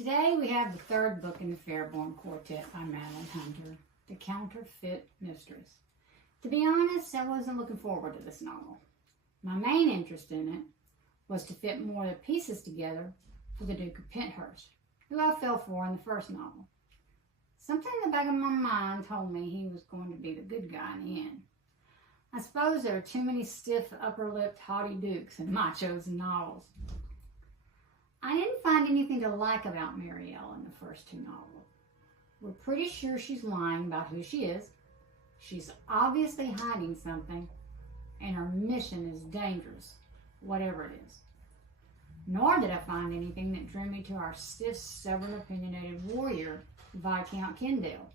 Today we have the third book in the Fairbourne Quartet by Madeline Hunter, The Counterfeit Mistress. To be honest, I wasn't looking forward to this novel. My main interest in it was to fit more of the pieces together for the Duke of Penthurst, who I fell for in the first novel. Something in the back of my mind told me he was going to be the good guy in the end. I suppose there are too many stiff, upper-lipped, haughty dukes in my chosen novels. I didn't find anything to like about Marielle in the first two novels. We're pretty sure she's lying about who she is. She's obviously hiding something, and her mission is dangerous, whatever it is. Nor did I find anything that drew me to our stiff, stubborn, opinionated warrior, Viscount Kendall.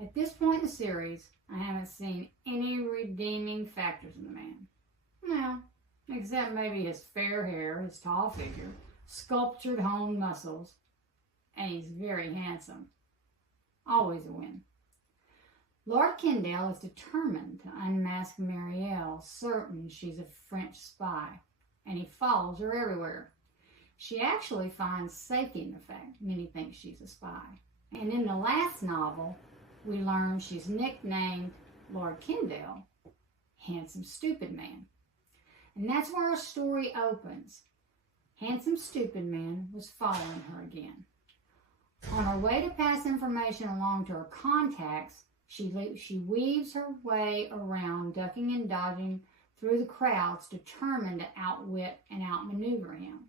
At this point in the series, I haven't seen any redeeming factors in the man. No, except maybe his fair hair, his tall figure, sculptured honed muscles, and he's very handsome. Always a win. Lord Kendall is determined to unmask Marielle, certain she's a French spy, and he follows her everywhere. She actually finds safety in the fact many think she's a spy. And in the last novel, we learn she's nicknamed Lord Kendall, Handsome Stupid Man. And that's where our story opens. Handsome Stupid Man was following her again. On her way to pass information along to her contacts, she weaves her way around, ducking and dodging through the crowds, determined to outwit and outmaneuver him.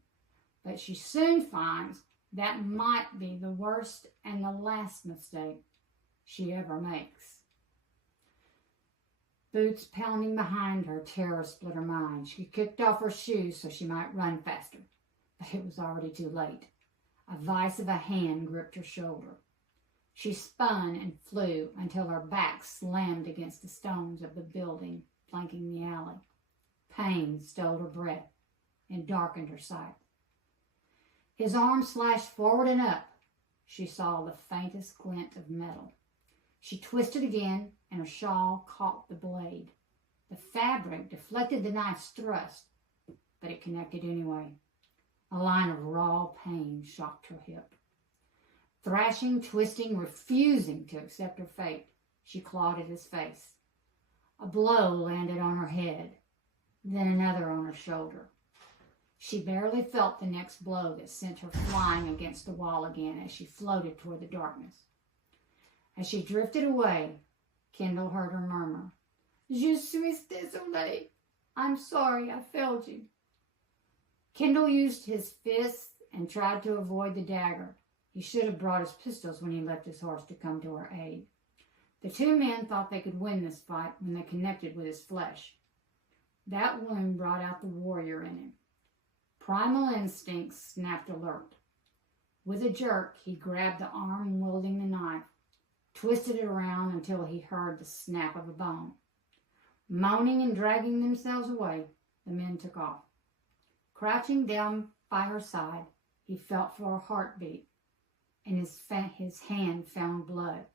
But she soon finds that might be the worst and the last mistake she ever makes. Boots pounding behind her, terror split her mind. She kicked off her shoes so she might run faster. But it was already too late. A vice of a hand gripped her shoulder. She spun and flew until her back slammed against the stones of the building flanking the alley. Pain stole her breath and darkened her sight. His arm slashed forward and up. She saw the faintest glint of metal. She twisted again, and her shawl caught the blade. The fabric deflected the knife's thrust, but it connected anyway. A line of raw pain shocked her hip. Thrashing, twisting, refusing to accept her fate, she clawed at his face. A blow landed on her head, then another on her shoulder. She barely felt the next blow that sent her flying against the wall again as she floated toward the darkness. As she drifted away, Kendall heard her murmur, "Je suis désolé. I'm sorry I failed you." Kendall used his fists and tried to avoid the dagger. He should have brought his pistols when he left his horse to come to her aid. The two men thought they could win this fight when they connected with his flesh. That wound brought out the warrior in him. Primal instincts snapped alert. With a jerk, he grabbed the arm wielding the knife, twisted it around until he heard the snap of a bone. Moaning and dragging themselves away, the men took off. Crouching down by her side, he felt for her heartbeat, and his hand found blood.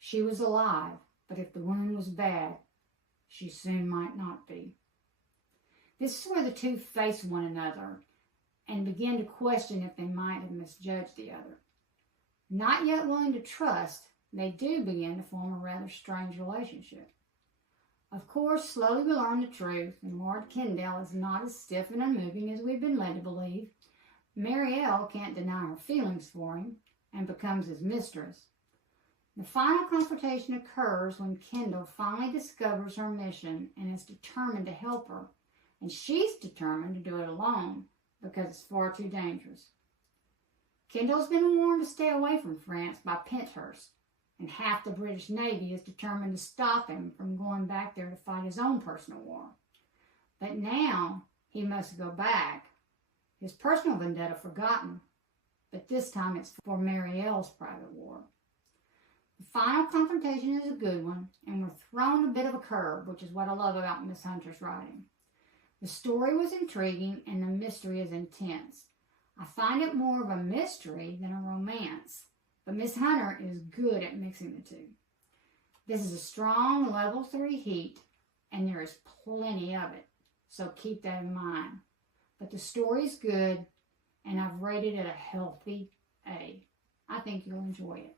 She was alive, but if the wound was bad, she soon might not be. This is where the two face one another and begin to question if they might have misjudged the other. Not yet willing to trust, they do begin to form a rather strange relationship. Of course, slowly we learn the truth, and Lord Kendall is not as stiff and unmoving as we've been led to believe. Marielle can't deny her feelings for him and becomes his mistress. The final confrontation occurs when Kendall finally discovers her mission and is determined to help her, and she's determined to do it alone because it's far too dangerous. Kendall's been warned to stay away from France by Penthurst, and half the British Navy is determined to stop him from going back there to fight his own personal war. But now he must go back. His personal vendetta forgotten, but this time it's for Marielle's private war. The final confrontation is a good one, and we're thrown a bit of a curve, which is what I love about Miss Hunter's writing. The story was intriguing, and the mystery is intense. I find it more of a mystery than a romance, but Miss Hunter is good at mixing the two. This is a strong level 3 heat, and there is plenty of it, so keep that in mind. But the story's good, and I've rated it a healthy A. I think you'll enjoy it.